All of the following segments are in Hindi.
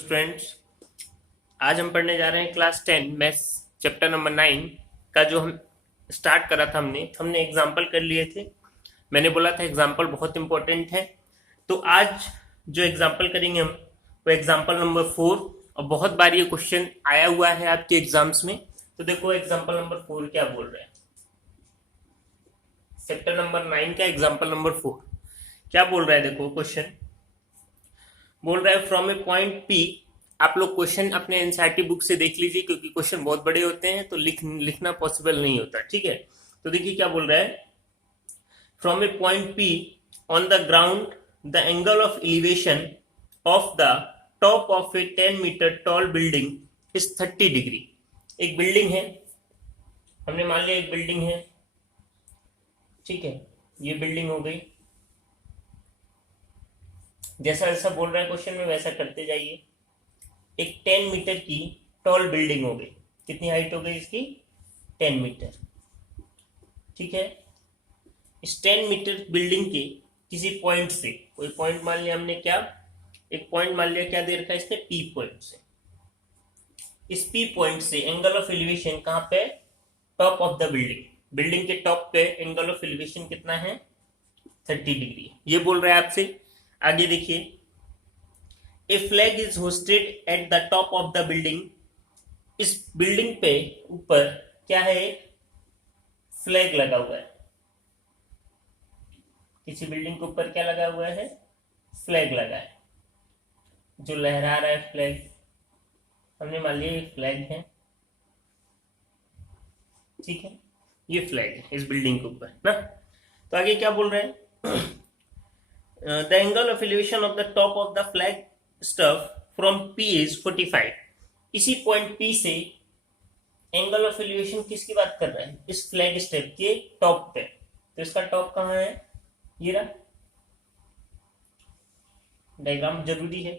स्टूडेंट्स, आज हम पढ़ने जा रहे हैं क्लास 10 मैथ्स चैप्टर नंबर 9 का। जो हम स्टार्ट करा था हमने एग्जाम्पल कर लिए थे। मैंने बोला था एग्जाम्पल बहुत इंपॉर्टेंट है। तो आज जो एग्जाम्पल करेंगे हम वो एग्जाम्पल नंबर 4, और बहुत बार ये क्वेश्चन आया हुआ है आपके एग्जाम्स में। तो देखो एग्जाम्पल नंबर 4 क्या बोल रहे हैं। चैप्टर नंबर 9 का एग्जाम्पल नंबर 4 क्या बोल रहा है। देखो क्वेश्चन बोल रहा है फ्रॉम ए पॉइंट पी। आप लोग क्वेश्चन अपने एनसीईआरटी बुक से देख लीजिए, क्योंकि क्वेश्चन बहुत बड़े होते हैं तो लिखना पॉसिबल नहीं होता। ठीक है, तो देखिए क्या बोल रहा है। From a point P on the ground the angle of elevation of the top of a 10 metre tall building is 30 degree. एक बिल्डिंग है, हमने मान लिया एक बिल्डिंग है। ठीक है, ये बिल्डिंग हो गई। जैसा जैसा बोल रहा है क्वेश्चन में वैसा करते जाइए। एक 10 मीटर की टॉल बिल्डिंग हो गई। कितनी हाइट हो गई इसकी? 10 मीटर। ठीक है, इस 10 मीटर बिल्डिंग के किसी पॉइंट से, कोई पॉइंट मान लिया हमने, क्या एक पॉइंट मान लिया, क्या दे रखा है इसने? पी पॉइंट से। इस पी पॉइंट से एंगल ऑफ एलिवेशन कहां पे? Top of the building. Building के टॉप पे एंगल ऑफ एलिवेशन कितना है? 30 डिग्री। ये बोल रहा है आपसे। आगे देखिए, a flag is hoisted at the top of the building. इस बिल्डिंग पे ऊपर क्या है? फ्लैग लगा हुआ है। किसी बिल्डिंग के ऊपर क्या लगा हुआ है? फ्लैग लगा है, जो लहरा रहा है फ्लैग। हमने मान लिया ये फ्लैग है। ठीक है, ये फ्लैग है इस बिल्डिंग के ऊपर ना। तो आगे क्या बोल रहे हैं? The angle of elevation of the top of the flag stuff from P is 45। इसी पॉइंट पी से एंगल ऑफ एलिवेशन किसकी बात कर रहा है? इस फ्लैग स्टेप के टॉप पे। तो इसका टॉप कहां है? ये रहा। डायग्राम जरूरी है,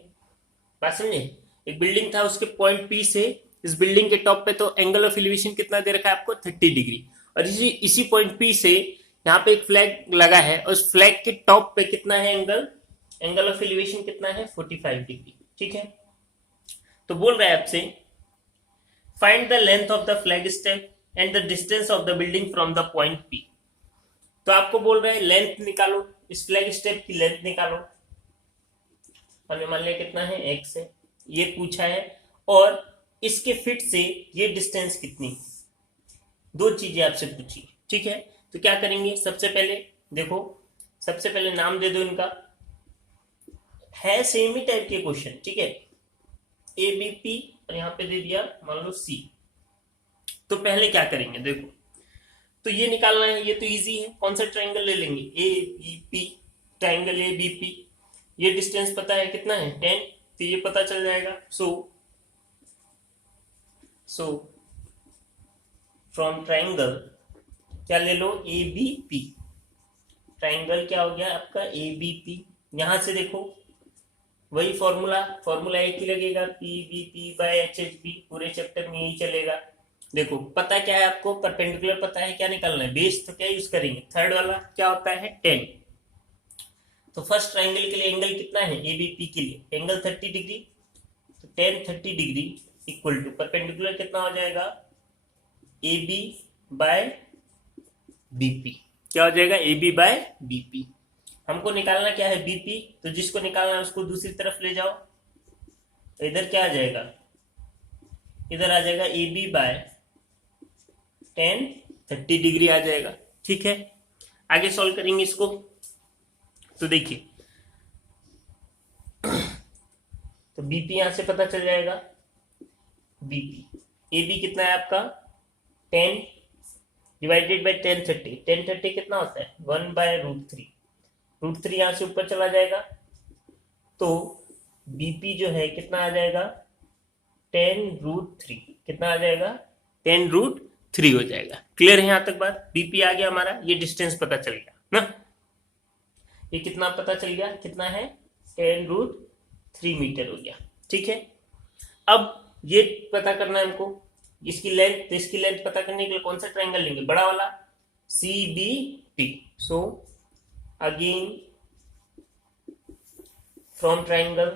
बात समझे। एक बिल्डिंग था, उसके पॉइंट पी से इस बिल्डिंग के टॉप पे तो एंगल ऑफ एलिवेशन कितना दे रखा है आपको? 30 डिग्री। और इसी पॉइंट पी से यहाँ पे एक फ्लैग लगा है, और उस फ्लैग के टॉप पे कितना है एंगल? एंगल ऑफ एलिवेशन कितना है? 45 डिग्री। ठीक है, तो बोल रहा है आपसे find the length of the flag step and the distance of the building from the point P. तो आपको बोल रहे हैं लेंथ निकालो, इस फ्लैग स्टेप की लेंथ निकालो। हमने मान लिया कितना है? x है, ये पूछा है। और इसके फिट से ये डिस्टेंस कितनी? दो चीजें आपसे पूछी। ठीक है, तो क्या करेंगे? सबसे पहले देखो, सबसे पहले नाम दे दो इनका। है सेम ही टाइप के क्वेश्चन। ठीक है, ए बी पी और यहाँ पे दे दिया मान लो सी। तो पहले क्या करेंगे देखो, तो ये निकालना है। ये तो इजी है, कौन सा ट्राइंगल ले लेंगे? A B P, triangle A B P. ये डिस्टेंस पता है कितना है? 10। तो ये पता चल जाएगा। सो फ्रॉम ट्राइंगल क्या ले लो? A B P. ट्राइंगल क्या हो गया आपका? A B P. यहां से देखो वही फॉर्मूला एक ही लगेगा, P B P by H H B. पूरे चैप्टर में यही चलेगा। देखो पता क्या है आपको? परपेंडिकुलर पता है, क्या निकालना है? बेस तो क्या यूज करेंगे? थर्ड वाला क्या होता है? 10। तो फर्स्ट ट्राइंगल के लिए एंगल कितना है? ए बी पी के लिए एंगल 30 डिग्री। तो 10 30 डिग्री इक्वल टू परपेंडिकुलर कितना हो जाएगा? A B by B P. क्या हो जाएगा? A B by B P. हमको निकालना क्या है? बीपी। तो जिसको निकालना है उसको दूसरी तरफ ले जाओ। तो इधर क्या आ जाएगा? इधर आ जाएगा ए बी बाय 10 30 डिग्री आ जाएगा। ठीक है, आगे सॉल्व करेंगे इसको। तो देखिए, तो बीपी यहां से पता चल जाएगा। बीपी ए बी कितना है आपका? 10 डिवाइडेड बाय 10 30। 10 30 कितना होता है? 1/√3। √3 यहां से ऊपर चला जाएगा। तो बीपी जो है कितना आ जाएगा? 10√3। कितना आ जाएगा? 10√3 हो जाएगा। क्लियर है यहां तक बात? बीपी आ गया हमारा, ये डिस्टेंस पता चल गया ना। ये कितना पता चल गया? कितना है? 10√3 मीटर हो गया। ठीक है, अब ये पता करना है हमको इसकी लेंथ। तो इसकी लेंथ पता करने के लिए कौन सा ट्राइंगल लेंगे? बड़ा वाला, C B P. So again from triangle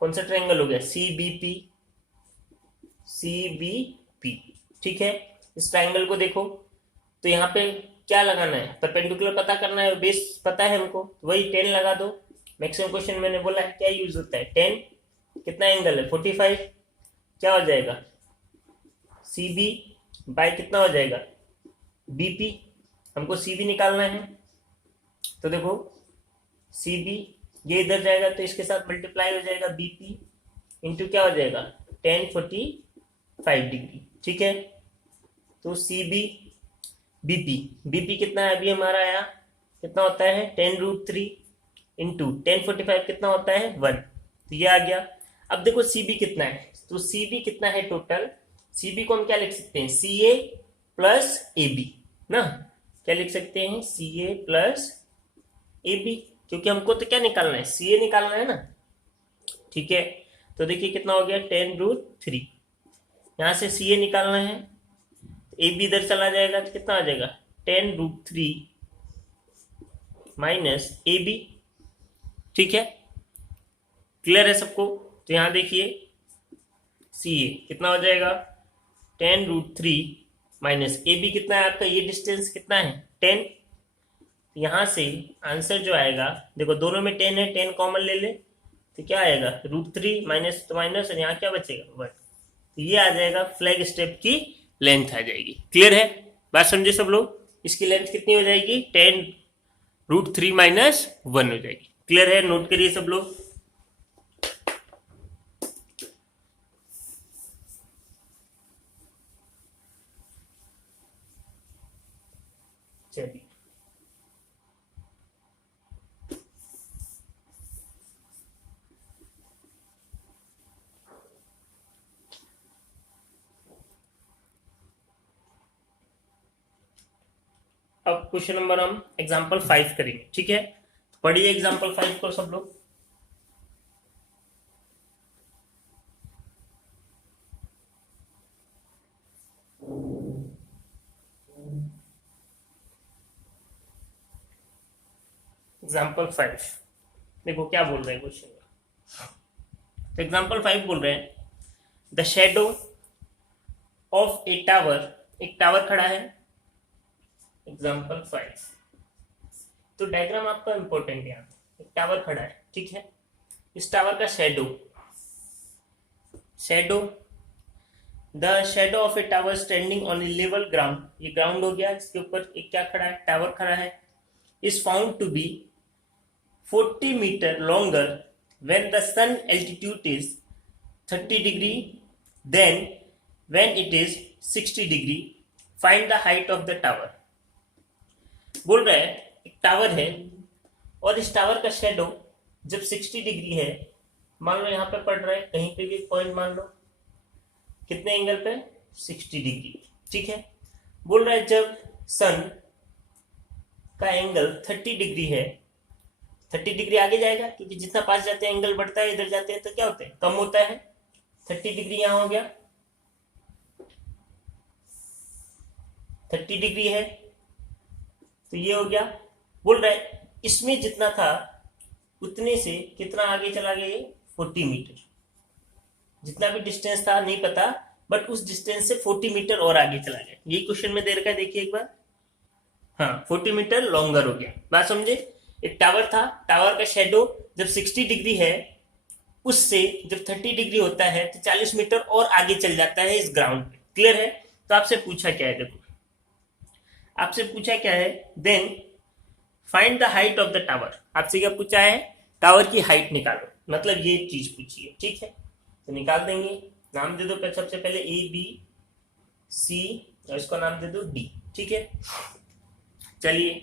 कौन सा ट्रायंगल हो गया, सी बी पी, ठीक है। इस ट्रायंगल को देखो, तो यहाँ पे क्या लगाना है, परपेंडिकुलर पता करना है, बेस पता है हमको, वही 10 लगा दो। मैक्सिमम क्वेश्चन मैंने बोला है क्या यूज होता है, 10, कितना एंगल है 45, क्या हो जाएगा सी बी बाय कितना हो जाएगा बीपी, हमको सी बी निकालना है। तो देखो सी बी ये इधर जाएगा तो इसके साथ मल्टीप्लाई हो जाएगा बीपी इंटू क्या हो जाएगा 1045 डिग्री, ठीक है। तो सी बी बीपी, बीपी कितना है अभी हमारा आया, कितना होता है 10√3 इंटू 1045 कितना होता है 1, तो ये आ गया। अब देखो सी बी कितना है, तो सी बी कितना है टोटल, सी बी को हम क्या लिख सकते हैं, सी ए प्लस ए बी ना, क्या लिख सकते हैं सी ए प्लस ए बी, क्योंकि हमको तो क्या निकालना है, सी ए निकालना है ना, ठीक है। तो देखिए कितना हो गया 10√3, यहां से सी ए निकालना है, ए बी इधर चला जाएगा तो कितना आ जाएगा 10√3 माइनस ए बी, ठीक है। क्लियर है सबको, तो यहां देखिए सी ए कितना हो जाएगा 10√3 माइनस ए बी कितना है आपका, ये डिस्टेंस कितना है 10, यहां से आंसर जो आएगा, देखो दोनों में 10 है, 10 कॉमन ले ले तो क्या आएगा √3 माइनस तो माइनस, और यहाँ क्या बचेगा 1, तो ये आ जाएगा फ्लैग स्टेप की लेंथ आ जाएगी। क्लियर है, बात समझे सब लोग, इसकी लेंथ कितनी हो जाएगी 10√3 माइनस 1 हो जाएगी। क्लियर है, नोट करिए सब लोग। चलिए अब क्वेश्चन नंबर हम एग्जाम्पल 5 करेंगे, ठीक है। तो पढ़िए एग्जाम्पल 5 को सब लोग। एग्जाम्पल 5 देखो क्या बोल रहे हैं क्वेश्चन में, तो एग्जाम्पल 5 बोल रहे हैं the shadow of A tower, एक टावर खड़ा है, एग्जाम्पल 5। तो डायग्राम आपका इंपॉर्टेंट है, यहाँ पे एक टावर खड़ा है, ठीक है। इस टावर का shadow, the shadow of A tower standing on A level ground, ये ग्राउंड हो गया, इसके ऊपर एक क्या खड़ा है, टावर खड़ा है, is found to be 40 metre longer when the sun altitude is 30 degree then when it is 60 degree find the height of the tower। बोल रहा है एक टावर है और इस टावर का शेडो जब 60 डिग्री है, मान लो यहाँ पे पड़ रहा है, कहीं पे भी पॉइंट मान लो, कितने एंगल पे 60 डिग्री, ठीक है। बोल रहा है जब सन का एंगल 30 डिग्री है, 30 डिग्री आगे जाएगा क्योंकि जितना पास जाते हैं एंगल बढ़ता है, इधर जाते हैं तो क्या होता है कम होता है, 30 डिग्री यहां हो गया, 30 डिग्री है तो ये हो गया। बोल रहा है इसमें जितना था उतने से कितना आगे चला गया, ये 40 मीटर, जितना भी डिस्टेंस था नहीं पता, बट उस डिस्टेंस से 40 मीटर और आगे चला गया। ये क्वेश्चन में दे रखा है, देखिए एक बार, हाँ 40 मीटर लॉन्गर हो गया। बात समझे, एक टावर था, टावर का शेडो जब 60 डिग्री है, उससे जब 30 डिग्री होता है तो 40 मीटर और आगे चल जाता है इस ग्राउंड पे। क्लियर है, तो आपसे पूछा क्या है, देखो आपसे पूछा क्या है, then find the height of the tower, आपसे क्या पूछा है, टावर की हाइट निकालो, मतलब ये चीज पूछी है, ठीक है। तो निकाल देंगे, नाम दे दो सबसे पहले ए बी सी और इसको नाम दे दो डी, ठीक है। चलिए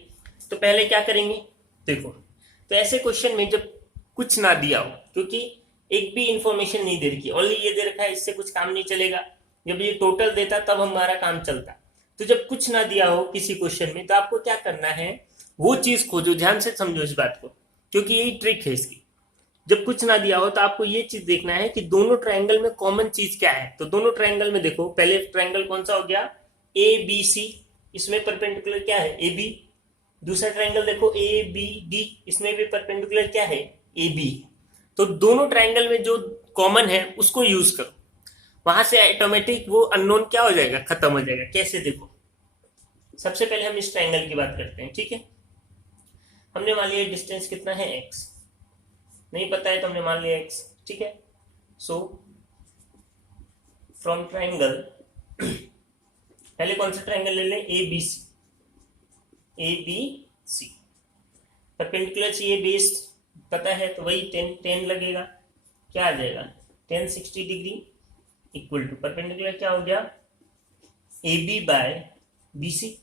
तो पहले क्या करेंगे, देखो तो ऐसे क्वेश्चन में जब कुछ ना दिया हो, क्योंकि एक भी इंफॉर्मेशन नहीं दे रखी, ओनली ये दे रखा है, इससे कुछ काम नहीं चलेगा, जब ये टोटल देता तब हमारा काम चलता। तो जब कुछ ना दिया हो किसी क्वेश्चन में, तो आपको क्या करना है, वो चीज खोजो, ध्यान से समझो इस बात को, क्योंकि यही ट्रिक है इसकी। जब कुछ ना दिया हो तो आपको ये चीज देखना है कि दोनों ट्रायंगल में कॉमन चीज क्या है। तो दोनों ट्रायंगल में देखो, पहले ट्रायंगल कौन सा हो गया, ए बी सी, इसमें परपेंडिकुलर क्या है ए बी। दूसरा ट्रायंगल देखो ए बी डी, इसमें भी परपेंडिकुलर क्या है ए बी। तो दोनों ट्राइंगल में जो कॉमन है उसको यूज करो, वहां से ऑटोमेटिक वो अननोन क्या हो जाएगा, खत्म हो जाएगा। कैसे, देखो सबसे पहले हम इस ट्राइंगल की बात करते हैं, ठीक है। हमने मान लिया डिस्टेंस कितना है x, नहीं पता है तो हमने मान लिया x, ठीक है। सो फ्रॉम ट्राइंगल पहले कौन सा ट्राइंगल ले लें, A B C, A B C. Perpendicular चाहिए, बेस पता है तो वही 10 लगेगा, क्या आ जाएगा 10 60 डिग्री इक्वल टू परपेंडिकुलर क्या हो गया, A B by B C,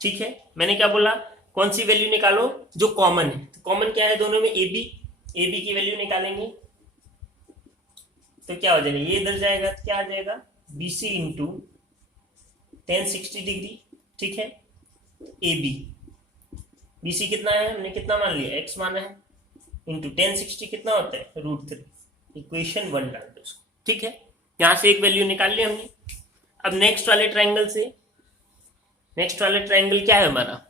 ठीक है। मैंने क्या बोला, कौन सी वैल्यू निकालो जो कॉमन है, तो कॉमन क्या है दोनों में, ए बी की वैल्यू निकालेंगे तो क्या हो जाएगा, ये इधर जाएगा तो क्या आ जाएगा, बी सी इंटू 1060 डिग्री, ठीक है। ए बी सी कितना है, हमने कितना मान लिया, एक्स माना है, इंटू 1060 कितना होता है, √3, इक्वेशन 1 डाल दो उसको, ठीक है। यहां से एक वैल्यू निकाल लिया हमने। अब नेक्स्ट वाले ट्राइंगल से, नेक्स्ट वाला ट्राइंगल क्या है हमारा,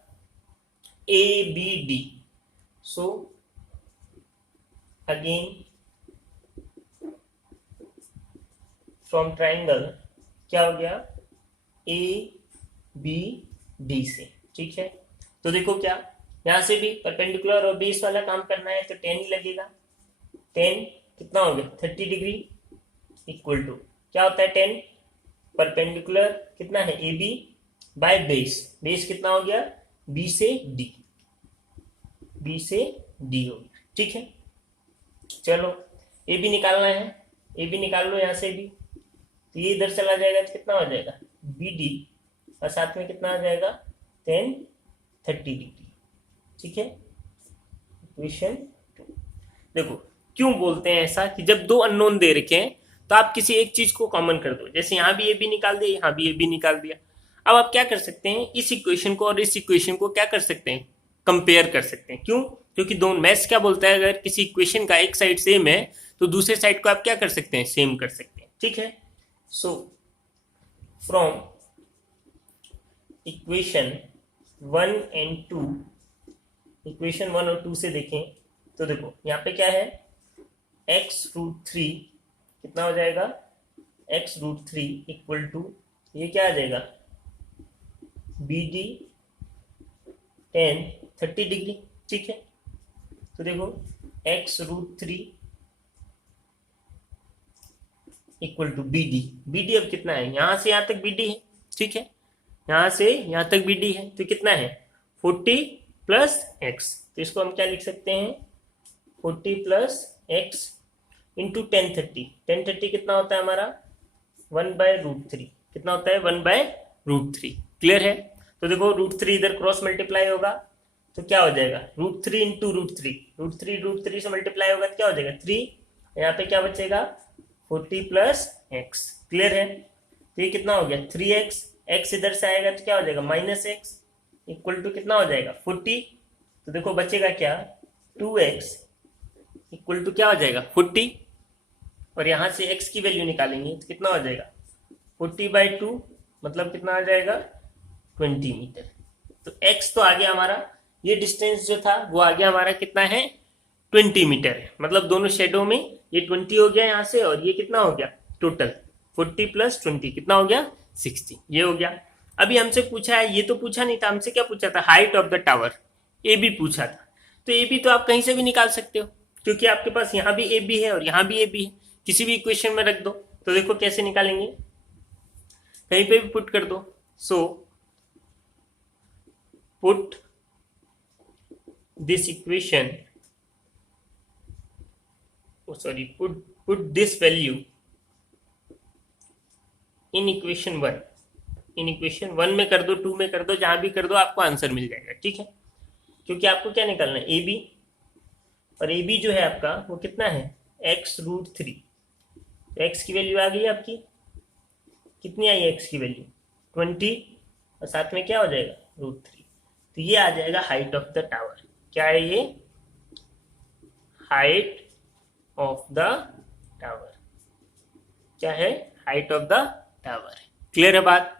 A B D. So again from triangle क्या हो गया, ए बी डी से, ठीक है। तो देखो क्या, यहां से भी परपेंडिकुलर और बेस वाला काम करना है तो 10 ही लगेगा, 10 कितना हो गया 30 डिग्री इक्वल टू क्या होता है 10 परपेंडिकुलर कितना है A B by base, base कितना हो गया बी से डी, बी से डी हो गया, ठीक है। चलो ए बी निकालना है, ए बी निकाल लो यहां से भी, तो ये इधर चला जाएगा तो कितना हो जाएगा बी डी, और साथ में कितना आ जाएगा 10 30 डिग्री, ठीक है। इक्वेशन 2। देखो क्यों बोलते हैं ऐसा कि जब दो अननोन दे रखे हैं तो आप किसी एक चीज को कॉमन कर दो, जैसे यहां भी ए बी निकाल दिया, यहां भी ए बी निकाल दिया। अब आप क्या कर सकते हैं, इस इक्वेशन को और इस इक्वेशन को क्या कर सकते हैं, कंपेयर कर सकते हैं। क्यों, क्योंकि दोनों मैथ्स क्या बोलता है, अगर किसी इक्वेशन का एक साइड सेम है तो दूसरे साइड को आप क्या कर सकते हैं, सेम कर सकते हैं, ठीक है। So from equation 1 and 2, equation 1 और 2 से देखें तो देखो यहाँ पे क्या है, x√3 कितना हो जाएगा, x√3 इक्वल टू ये क्या आ जाएगा बी डी 10 30 डिग्री, ठीक है। तो देखो x√3 equal to be D अब कितना है, यहां से यहां तक बी डी है, ठीक है, यहां से यहां तक बी डी है तो कितना है 40 प्लस एक्स, तो इसको हम क्या लिख सकते हैं 40 प्लस एक्स इंटू 1030 कितना होता है हमारा 1/√3, कितना होता है 1/√3, क्लियर है। तो देखो √3 इधर क्रॉस मल्टीप्लाई होगा तो क्या हो जाएगा √3 इंटू √3 से मल्टीप्लाई होगा तो क्या हो जाएगा 3, यहाँ पे क्या बचेगा 40 प्लस एक्स, क्लियर है। तो ये कितना हो गया 3x, एक्स इधर से आएगा तो क्या हो जाएगा -x इक्वल टू कितना हो जाएगा 40, तो देखो बचेगा क्या 2x इक्वल टू क्या हो जाएगा 40, और यहां से x की वैल्यू निकालेंगे तो कितना हो जाएगा 40/2 मतलब कितना आ जाएगा 20 मीटर। तो x तो आ गया हमारा, ये डिस्टेंस जो था वो आ गया हमारा कितना है 20 मीटर, मतलब दोनों शेडो में ये 20 हो गया यहाँ से, और ये कितना हो गया टोटल 40 प्लस 20 कितना हो गया 60, ये हो गया। अभी हमसे पूछा है, ये तो पूछा नहीं था, हमसे क्या पूछा था height of the tower, A B पूछा था। तो ए बी तो आप कहीं से भी निकाल सकते हो, क्योंकि आपके पास यहाँ भी ए बी है और यहाँ भी ए बी है, किसी भी इक्वेशन में रख दो। तो देखो कैसे निकालेंगे, कहीं पे भी पुट कर दो। So put this equation, put this value in equation 1, in equation 1 में कर दो, 2 में कर दो, जहां भी कर दो आपको आंसर मिल जाएगा, ठीक है। क्योंकि आपको क्या निकालना है ए बी, और ए बी जो है आपका वो कितना है x√3, तो x की वैल्यू आ गई आपकी, कितनी आई x की वैल्यू 20, और साथ में क्या हो जाएगा √3, तो ये आ जाएगा हाइट ऑफ द टावर। क्या है ये, हाइट ऑफ द टावर, क्या है height of the tower. Clear है बात,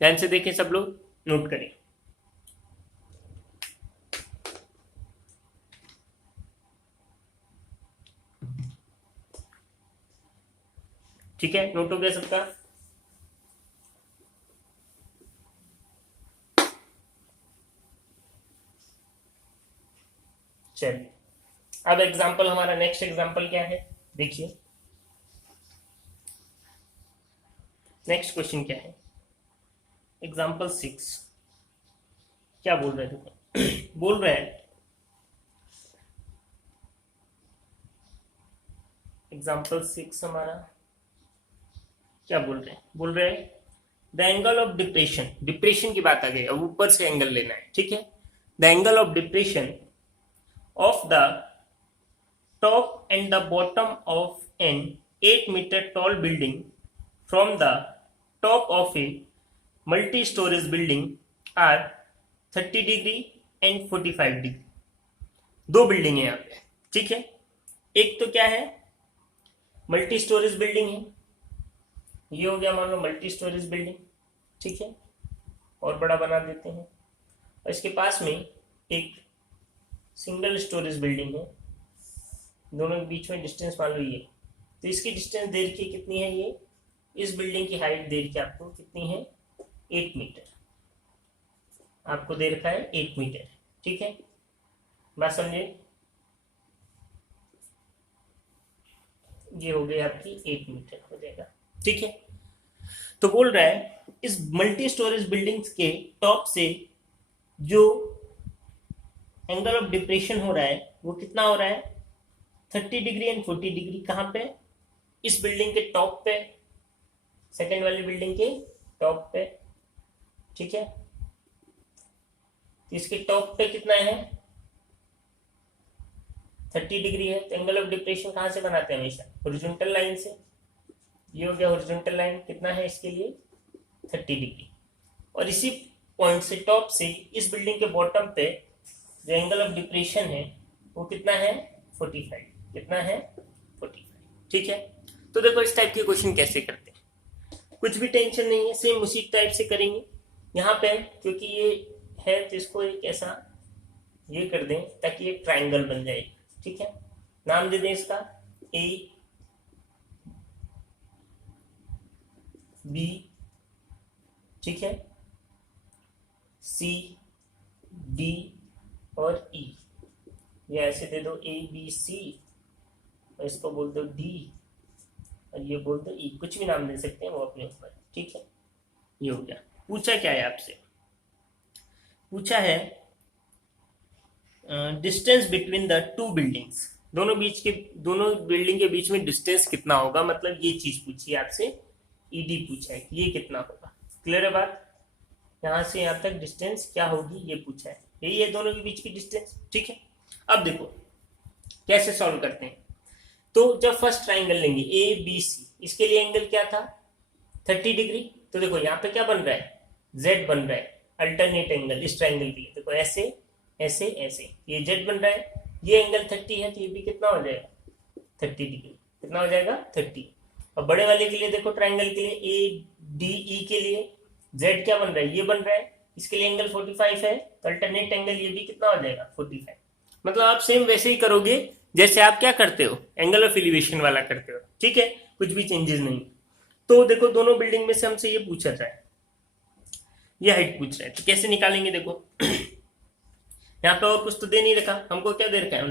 ध्यान से देखें सब लोग, नोट करें। ठीक है, नोट हो गया सबका। चलिए अब एग्जांपल, हमारा नेक्स्ट एग्जांपल क्या है देखिए। नेक्स्ट क्वेश्चन क्या है, एग्जांपल 6 क्या बोल रहे थे बोल रहे हैं एग्जांपल 6 हमारा क्या बोल रहे हैं the angle of depression, depression की बात आ गई, अब ऊपर से एंगल लेना है, ठीक है। The angle of depression of the top and the bottom of an 8-meter tall building from the top of a multi-stories building are 30 degree and 45 degree। दो बिल्डिंग है यहाँ पे, ठीक है। एक तो क्या है, मल्टी स्टोरेज बिल्डिंग है, ये हो गया मान लो मल्टी स्टोरेज बिल्डिंग, ठीक है। और बड़ा बना देते हैं, और इसके पास में एक सिंगल स्टोरेज बिल्डिंग है, दोनों के बीच में डिस्टेंस मान लो ये, तो इसकी डिस्टेंस दे रखी कितनी है, ये इस बिल्डिंग की हाइट दे रखी आपको कितनी है 8 मीटर, आपको दे रखा है 8 मीटर, ठीक है। बात समझे, ये हो गई आपकी 8 मीटर हो जाएगा, ठीक है। तो बोल रहा है इस मल्टी स्टोरेज बिल्डिंग्स के टॉप से जो एंगल ऑफ डिप्रेशन हो रहा है वो कितना हो रहा है 30 डिग्री एंड 40 डिग्री। कहां पे, इस बिल्डिंग के टॉप पे, सेकेंड वाली बिल्डिंग के टॉप पे, ठीक है। इसके टॉप पे कितना है 30 डिग्री है, तो एंगल ऑफ डिप्रेशन कहां से बनाते हैं हमेशा, हॉरिजॉन्टल लाइन से। ये हो गया हॉरिजॉन्टल लाइन, कितना है इसके लिए 30 डिग्री, और इसी पॉइंट से टॉप से इस बिल्डिंग के बॉटम पे जो एंगल ऑफ डिप्रेशन है वो कितना है 45, कितना है 45, ठीक है। तो देखो इस टाइप के क्वेश्चन कैसे करते हैं, कुछ भी टेंशन नहीं है, सेम उसी टाइप से करेंगे। यहाँ पे क्योंकि ये है तो इसको एक ऐसा ये कर दें ताकि एक ट्राइंगल बन जाए, ठीक है। नाम दे दें इसका ए बी, ठीक है, सी डी और ई, ये ऐसे दे दो ए बी सी, और इसको बोल दो डी, और ये बोल दो ई, कुछ भी नाम दे सकते हैं वो अपने ऊपर, ठीक है। ये हो गया। पूछा क्या है आपसे, पूछा है distance between the two buildings, दोनों बिल्डिंग के बीच में डिस्टेंस कितना होगा, मतलब ये चीज पूछी है आपसे, ईडी पूछा है कि ये कितना होगा। क्लियर है बात, यहां से यहां तक डिस्टेंस क्या होगी ये पूछा है, यही है दोनों के बीच की डिस्टेंस, ठीक है। अब देखो कैसे सॉल्व करते हैं, तो जब फर्स्ट ट्राइंगल लेंगे ए बी सी, इसके लिए एंगल क्या था 30 डिग्री, तो देखो यहाँ पे क्या बन रहा है जेड बन रहा है, अल्टरनेट एंगल इस ट्राइंगल के लिए, देखो ऐसे ऐसे ऐसे, ये जेड बन रहा है, ये एंगल 30 है तो ये भी कितना हो जाएगा 30 डिग्री, कितना हो जाएगा 30। और बड़े वाले के लिए देखो ट्राइंगल के लिए ए डी ई के लिए जेड क्या बन रहा है, ये बन रहा है, इसके लिए एंगल 45 है, तो अल्टरनेट एंगल ये भी कितना हो जाएगा 45। मतलब आप सेम वैसे ही करोगे जैसे आप क्या करते हो एंगल ऑफ एलिवेशन वाला करते हो, ठीक है, कुछ भी चेंजेस नहीं। तो देखो दोनों बिल्डिंग में से हमसे ये पूछा था, ये हाइट पूछ रहा है, तो कैसे निकालेंगे, देखो यहाँ पे और कुछ तो दे नहीं रखा, हमको क्या दे रखा है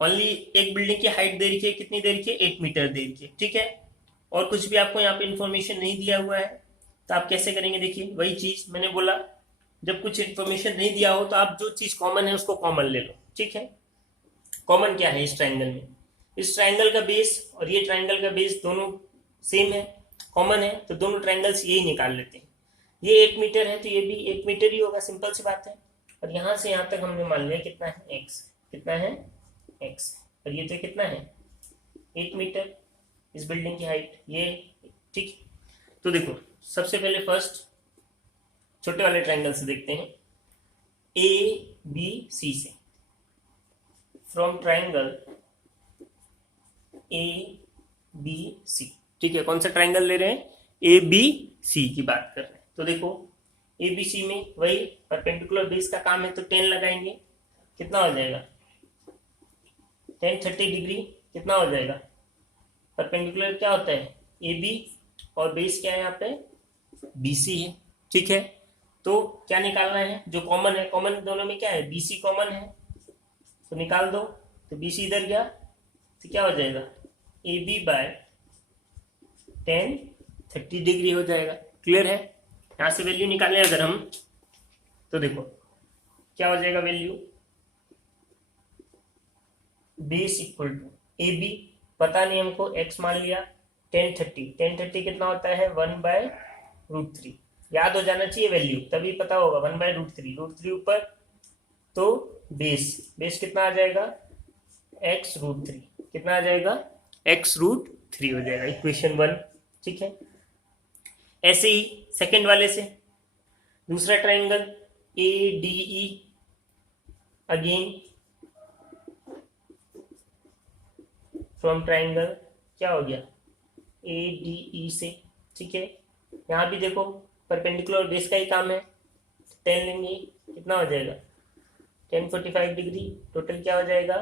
ओनली एक बिल्डिंग की हाइट दे रखी है, कितनी दे रखी है 8 मीटर दे रखी है, ठीक है। और कुछ भी आपको यहाँ पे इंफॉर्मेशन नहीं दिया हुआ है, तो आप कैसे करेंगे, देखिए वही चीज मैंने बोला, जब कुछ इन्फॉर्मेशन नहीं दिया हो तो आप जो चीज कॉमन है उसको कॉमन ले लो, ठीक है। कॉमन क्या है इस ट्राइंगल में, इस ट्राइंगल का बेस और ये ट्राइंगल का बेस दोनों सेम है, कॉमन है, तो दोनों ट्राइंगल्स यही निकाल लेते हैं। ये 8 मीटर है तो ये भी 8 मीटर ही होगा, सिंपल सी बात है। और यहाँ से यहाँ तक हमने मान लिया कितना है एक्स, कितना है एक्स, और ये तो कितना है 8 मीटर इस बिल्डिंग की हाइट, ये ठीक। तो देखो सबसे पहले फर्स्ट छोटे वाले ट्राइंगल से देखते हैं, ए बी सी से, from triangle A B C, ठीक है। कौन सा ट्राइंगल ले रहे हैं, ए बी सी की बात कर रहे हैं। तो देखो ए बी सी में वही परपेंडिकुलर बेस का काम है, तो 10 लगाएंगे, कितना हो जाएगा 10 30 डिग्री, कितना हो जाएगा परपेंडिकुलर क्या होता है, ए बी, और बेस क्या है यहाँ पे, बी सी है। ठीक है, तो क्या निकालना है, जो कॉमन है, कॉमन दोनों में क्या है, बी सी कॉमन है, तो निकाल दो। तो बी सी इधर गया तो क्या हो जाएगा, ए बी बाय 10 30 डिग्री हो जाएगा। क्लियर है। यहाँ से वैल्यू निकालें अगर हम, तो देखो क्या हो जाएगा value, base equal to A B, पता नहीं हमको, एक्स मान लिया, 10 30 कितना होता है, 1/√3। याद हो जाना चाहिए वैल्यू, तभी पता होगा, 1/√3, √3 ऊपर, तो बेस कितना आ जाएगा, x√3, कितना आ जाएगा, x√3 हो जाएगा, इक्वेशन 1। ठीक है, ऐसे ही सेकंड वाले से, दूसरा triangle A D E, again from triangle क्या हो गया, ए डी ई से। ठीक है, यहाँ भी देखो परपेंडिकुलर और बेस का ही काम है, 10 लेंगे, कितना हो जाएगा, 10 45 डिग्री, टोटल क्या हो जाएगा,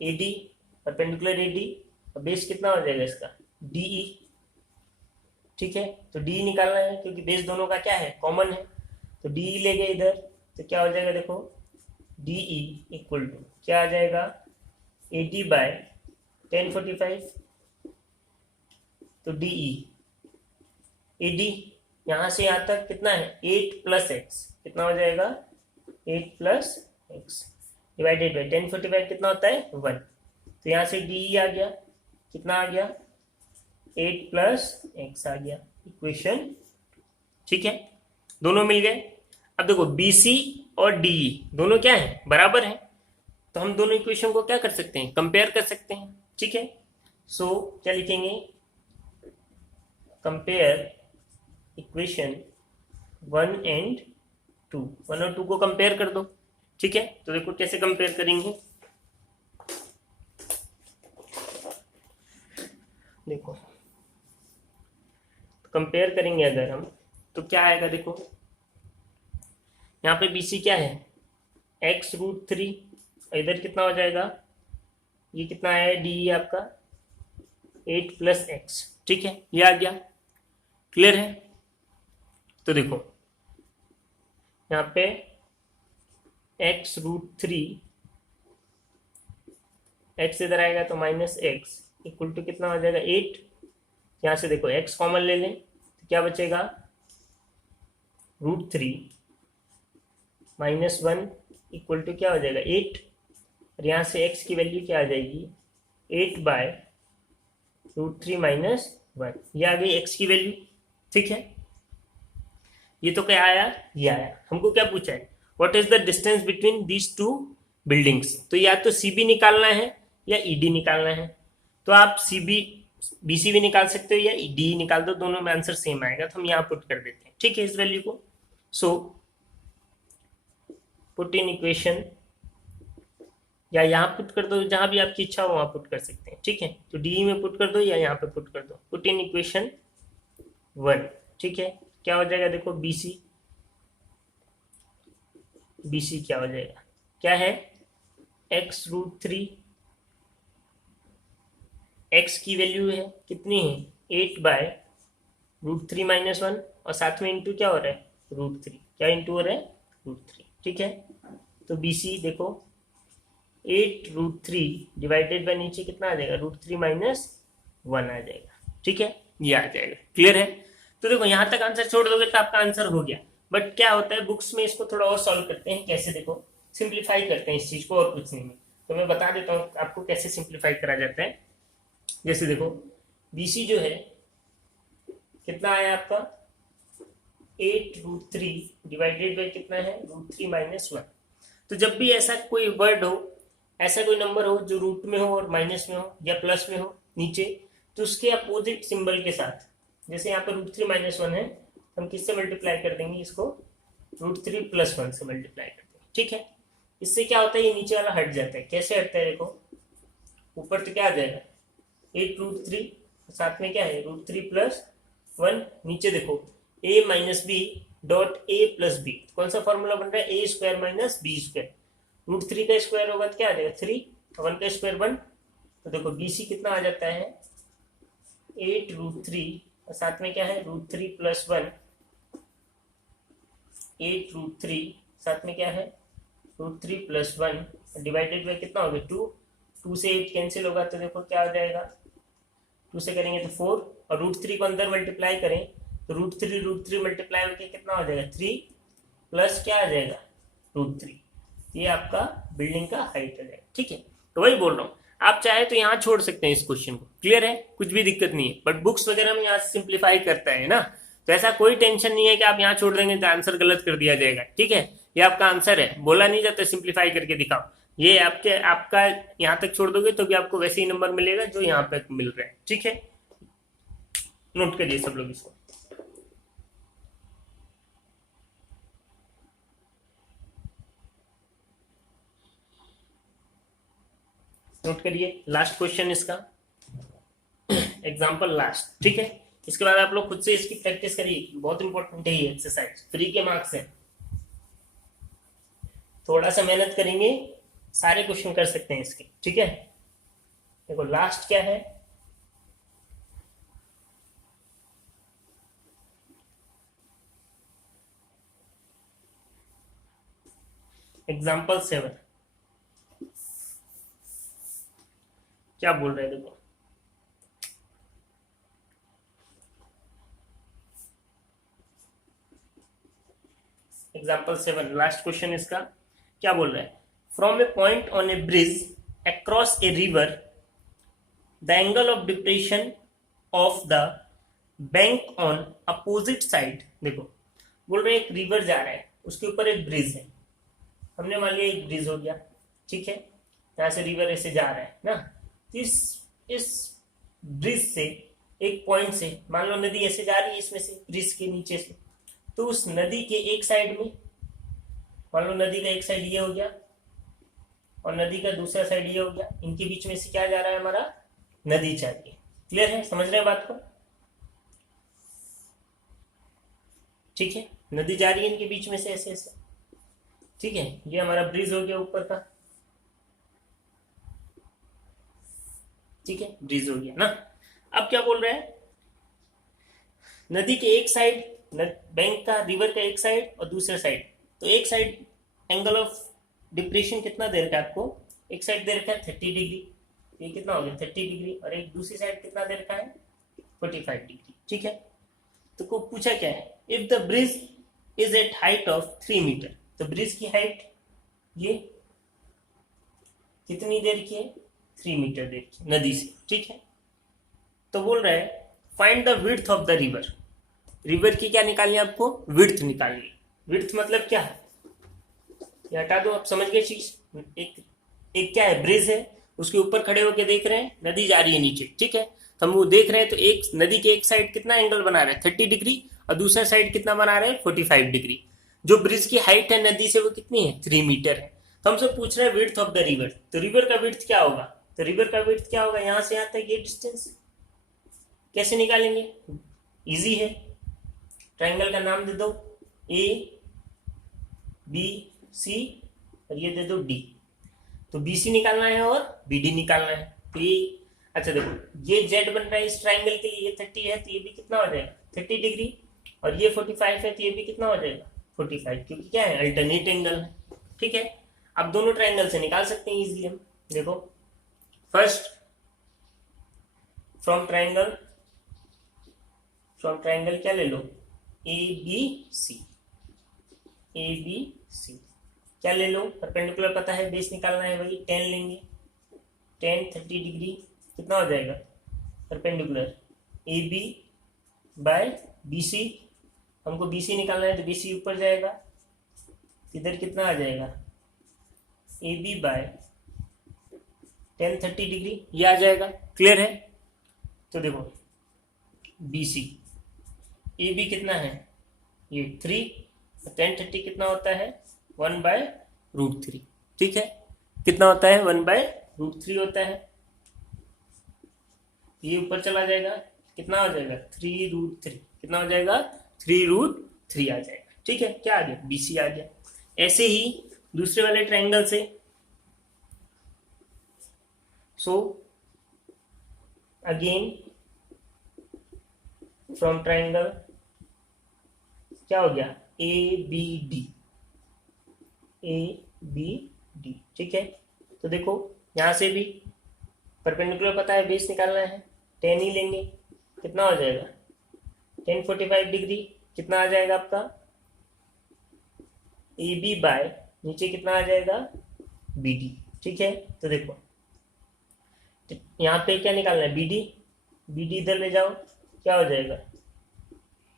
A D, perpendicular A D, और बेस कितना हो जाएगा इसका, डी ई। ठीक है, तो डी निकालना है क्योंकि बेस दोनों का क्या है, कॉमन है, तो डी ई ले गए इधर, तो क्या हो जाएगा, देखो डी ई इक्वल टू क्या आ जाएगा, ए डी बाय 10 45, तो डी ई, ए डी यहाँ से यहाँ तक कितना है, 8 + x, कितना हो जाएगा, 8 + x डिवाइडेड बाई 10 45 कितना होता है, 1, तो यहाँ से डी ई आ गया, कितना आ गया, 8 + x आ गया, इक्वेशन। ठीक है, दोनों मिल गए। अब देखो BC और DE दोनों क्या है, बराबर है, तो हम दोनों इक्वेशन को क्या कर सकते हैं, कंपेयर कर सकते हैं। ठीक है, सो क्या लिखेंगे, कंपेयर इक्वेशन 1 and 2, 1 और 2 को कंपेयर कर दो। ठीक है, तो देखो कैसे कंपेयर करेंगे, देखो कंपेयर करेंगे अगर हम, तो क्या आएगा, देखो यहाँ पे BC क्या है, x√3, इधर कितना हो जाएगा, ये कितना है, DE आपका 8 + x। ठीक है, ये आ गया। क्लियर है, तो देखो यहाँ पे x√3, x इधर आएगा तो -x इक्वल टू कितना हो जाएगा, 8। यहाँ से देखो x कॉमन ले लें तो क्या बचेगा, √3 -1 इक्वल टू क्या हो जाएगा, 8, और यहाँ से x की वैल्यू क्या आ जाएगी, 8/√3 -1, ये आ गई x की वैल्यू। ठीक है, ये तो क्या आया, ये आया। हमको क्या पूछा है, what is the distance between these two buildings, तो या तो CB निकालना है या ED निकालना है, तो आप BC भी निकाल सकते हो या DE निकाल दो, दोनों में आंसर सेम आएगा, तो हम यहाँ पुट कर देते हैं। ठीक है, इस वैल्यू को, सो पुट इन इक्वेशन, या यहाँ पुट कर दो, जहां भी आपकी इच्छा हो वहां पुट कर सकते हैं। ठीक है, तो DE में पुट कर दो या यहाँ पे पुट कर दो, पुट इन इक्वेशन 1। ठीक है, क्या हो जाएगा, देखो BC क्या हो जाएगा, क्या है, x√3, x की वैल्यू है कितनी है, 8/√3 -1, और साथ में इंटू क्या हो रहा है, √3, क्या इंटू हो रहा है, √3। ठीक है, तो BC देखो 8√3 डिवाइडेड बाय नीचे कितना आ जाएगा, √3 -1 आ जाएगा। ठीक है, ये आ जाएगा। क्लियर है, तो देखो यहाँ तक आंसर छोड़ दोगे तो आपका आंसर हो गया, बट क्या होता है बुक्स में इसको थोड़ा और सॉल्व करते हैं, कैसे, देखो सिंप्लीफाई करते हैं इस चीज को, और कुछ नहीं है, तो मैं बता देता हूँ आपको कैसे सिंप्लीफाई करा जाता है। जैसे देखो BC जो है कितना आया आपका, 8√3 डिवाइडेड बाई कितना है, √3 -1। तो जब भी ऐसा कोई वर्ड हो, ऐसा कोई नंबर हो जो रूट में हो और माइनस में हो या प्लस में हो नीचे, तो उसके अपोजिट सिंबल के साथ, जैसे यहाँ पर √3 -1 है, हम किससे मल्टीप्लाई कर देंगे इसको, √3 + 1 से मल्टीप्लाई कर देंगे। ठीक है, इससे क्या होता है, ये नीचे वाला हट जाता है। कैसे हटता है, देखो ऊपर तो क्या आ जाएगा, 8√3, साथ में क्या है, √3 + 1, नीचे देखो a - b dot a + b, कौन सा फॉर्मूला बन रहा है, a² - b², √3 का स्क्वायर होगा तो क्या आ जाएगा 3, 1 का स्क्वायर 1, तो देखो BC कितना आ जाता है, 8√3 और साथ में क्या है √3 + 1, 8√3 साथ में क्या है √3 + 1 डिवाइडेड बाई कितना हो गया 2, 2 से 8 कैंसिल होगा तो देखो क्या हो जाएगा 2 से करेंगे तो 4 और √3 को अंदर मल्टीप्लाई करें तो √3 मल्टीप्लाई होकर कितना हो जाएगा 3 प्लस क्या आ जाएगा √3। ये आपका बिल्डिंग का हाइट आ जाएगा। ठीक है, तो वही बोल रहा हूँ, आप चाहे तो यहाँ छोड़ सकते हैं इस क्वेश्चन को, क्लियर है, कुछ भी दिक्कत नहीं है, बट बुक्स वगैरह में यहाँ से सिंप्लीफाई करता है ना, तो ऐसा कोई टेंशन नहीं है कि आप यहाँ छोड़ देंगे तो आंसर गलत कर दिया जाएगा। ठीक है, ये आपका आंसर है, बोला नहीं जाता सिंप्लीफाई करके दिखाओ, ये आपका यहाँ तक छोड़ दोगे तो भी आपको वैसे ही नंबर मिलेगा जो यहाँ पे मिल रहा है। ठीक है, नोट करिए सब लोग इसको। नोट करिए, लास्ट क्वेश्चन इसका, एग्जाम्पल लास्ट। ठीक है, इसके बाद आप लोग खुद से इसकी प्रैक्टिस करिए, बहुत इंपॉर्टेंट है ये एक्सरसाइज, फ्री के मार्क्स है, थोड़ा सा मेहनत करेंगे सारे क्वेश्चन कर सकते हैं इसके। ठीक है, देखो लास्ट क्या है, एग्जाम्पल 7 क्या बोल रहे हैं देखो, एग्जाम्पल 7 लास्ट क्वेश्चन इसका क्या बोल रहा है, from a point on A bridge across a river the angle of depression of the bank on opposite side. देखो बोल रहे एक रिवर जा रहा है, उसके ऊपर एक ब्रिज है, हमने मान लिया एक ब्रिज हो गया। ठीक है, यहां से रिवर ऐसे जा रहा है ना, इस ब्रिज से एक पॉइंट से मान लो नदी ऐसे जा रही है इसमें से ब्रिज के नीचे से, तो उस नदी के एक साइड में मान लो नदी का एक साइड ये हो गया और नदी का दूसरा साइड ये हो गया, इनके बीच में से क्या जा रहा है हमारा नदी जा रही है। क्लियर है, समझ रहे हैं बात को? ठीक है, नदी जा रही है इनके बीच में से ऐसे ऐसे। ठीक है, ये हमारा ब्रिज हो गया ऊपर का। ठीक है, ब्रिज हो गया ना। अब क्या बोल रहे हैं, नदी के एक साइड, बैंक का रिवर का एक साइड और दूसरा साइड, तो एक साइड एंगल ऑफ डिप्रेशन कितना दे रखा है आपको, एक साइड दे रखा है 30 डिग्री, ये कितना हो गया 30 डिग्री, और एक दूसरी साइड कितना दे रखा है 45 डिग्री। ठीक है, तो को पूछा क्या है, if the bridge is at height of 3 metre, तो ब्रिज की हाइट ये कितनी देर की है 3 मीटर देर की नदी से। ठीक है, तो बोल रहा है find the width of the river, river की क्या निकालनी है आपको, विड्थ निकालनी है। विड्थ मतलब क्या है, ये हटा दो, आप समझ गए चीज। एक क्या है, ब्रिज है, उसके ऊपर खड़े होकर देख रहे हैं नदी जा रही है नीचे। ठीक है, तो हम वो देख रहे हैं, तो एक नदी के एक साइड कितना एंगल बना रहे हैं 30 डिग्री और दूसरा साइड कितना बना रहे हैं 45 डिग्री। जो ब्रिज की हाइट है नदी से वो कितनी है 3 मीटर है। तो हमसे पूछ रहे हैं विड्थ ऑफ द रिवर, तो रिवर का विड्थ क्या होगा, तो रिवर का विड्थ क्या होगा, यहां से यहां तक ये डिस्टेंस कैसे निकालेंगे, इजी है, ट्राइंगल का नाम दे दो ए बी सी और ये दे दो डी, तो बी सी निकालना है और बी डी निकालना है। तो ये अच्छा देखो, ये जेड बन रहा है इस ट्राइंगल के लिए, ये 30 है तो ये भी कितना हो जाएगा 30 डिग्री, और ये 45 है तो ये भी कितना हो जाएगा 45, क्योंकि क्या है अल्टरनेट एंगल है। ठीक है, अब दोनों ट्राइंगल से निकाल सकते हैं इजीली हम। देखो फर्स्ट फ्रॉम ट्राइंगल क्या ले लो, A B C, A B सी क्या ले लो, परपेंडिकुलर पता है, बेस निकालना है, वही 10 लेंगे, 10 30 डिग्री कितना हो जाएगा perpendicular, A B by B C, हमको बी सी निकालना है तो बी सी ऊपर जाएगा, इधर कितना आ जाएगा ए बी बाय 10 30 डिग्री ये आ जाएगा। क्लियर है, तो देखो बी सी, ए बी कितना है ये 3, 10 30 कितना होता है 1/√3। ठीक है, कितना होता है 1/√3 होता है, ये ऊपर चला जाएगा, कितना हो जाएगा 3√3, कितना हो जाएगा 3√3 आ जाएगा। ठीक है, क्या आ गया BC आ गया। ऐसे ही दूसरे वाले ट्राइंगल से, सो अगेन फ्रॉम ट्राइंगल क्या हो गया, A B D, A B D, ठीक है। तो देखो यहाँ से भी परपेंडिकुलर पता है, बेस निकालना है, 10 ही लेंगे, कितना हो जाएगा 1045 डिग्री, कितना आ जाएगा आपका ए बी बाय नीचे कितना आ जाएगा बी डी, ठीक है। तो देखो यहाँ पे क्या निकालना है, बी डी इधर ले जाओ, क्या हो जाएगा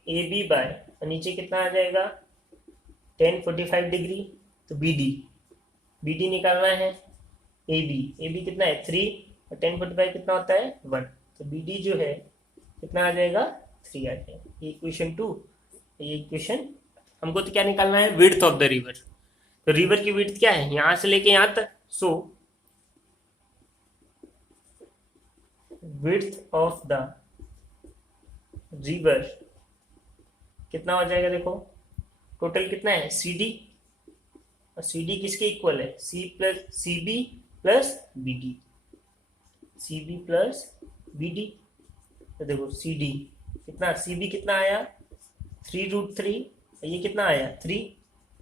ए बी बाय और नीचे कितना आ जाएगा 1045 डिग्री, तो बी डी निकालना है, ए बी कितना है 3 और 1045 कितना होता है 1, तो बी डी जो है कितना आ जाएगा 3 आ जाएगा। ये इक्वेशन 2, ये इक्वेशन। हमको तो क्या निकालना है, विड्थ ऑफ द रिवर। तो रिवर की विड्थ क्या है, यहां से लेके यहां तक, सो विड्थ ऑफ द रिवर कितना हो जाएगा, देखो टोटल कितना है सी डी, और सी डी किसके इक्वल है, C B plus B D, C B plus B D. तो देखो सी डी कितना, सी बी कितना आया 3√3, ये कितना आया 3,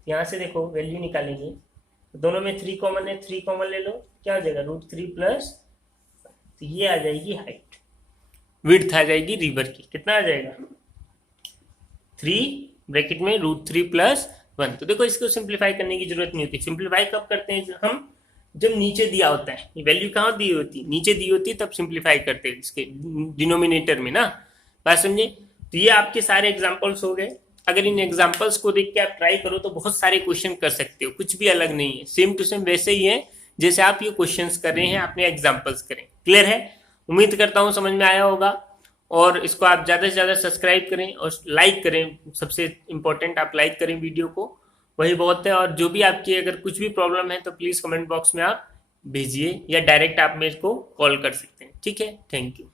यहाँ से देखो वैल्यू निकालेंगे, तो दोनों में 3 कॉमन है, 3 कॉमन ले लो, क्या हो जाएगा √3 प्लस, तो ये आ जाएगी हाइट, विड्थ आ जाएगी रिवर की, कितना आ जाएगा 3 ब्रैकेट में √3 प्लस 1। तो देखो इसको सिंप्लीफाई करने की जरूरत नहीं होती, सिंप्लीफाई कब करते हैं हम, जब नीचे दिया होता है, ये वैल्यू कहाँ दी होती है, नीचे दी होती है, तब सिंप्लीफाई करते हैं इसके डिनोमिनेटर में ना, बात समझे। तो ये आपके सारे एग्जांपल्स हो गए। अगर इन एग्जांपल्स को देख के आप ट्राई करो तो बहुत सारे क्वेश्चन कर सकते हो, कुछ भी अलग नहीं है, सेम टू सेम वैसे ही है जैसे आप ये क्वेश्चंस कर रहे हैं, आपने एग्जांपल्स करें। क्लियर है, उम्मीद करता हूँ समझ में आया होगा, और इसको आप ज़्यादा से ज़्यादा सब्सक्राइब करें और लाइक करें, सबसे इम्पोर्टेंट आप लाइक करें वीडियो को, वही बहुत है। और जो भी आपकी अगर कुछ भी प्रॉब्लम है तो प्लीज़ कमेंट बॉक्स में आप भेजिए, या डायरेक्ट आप मेरे को कॉल कर सकते हैं, ठीक है। Thank you.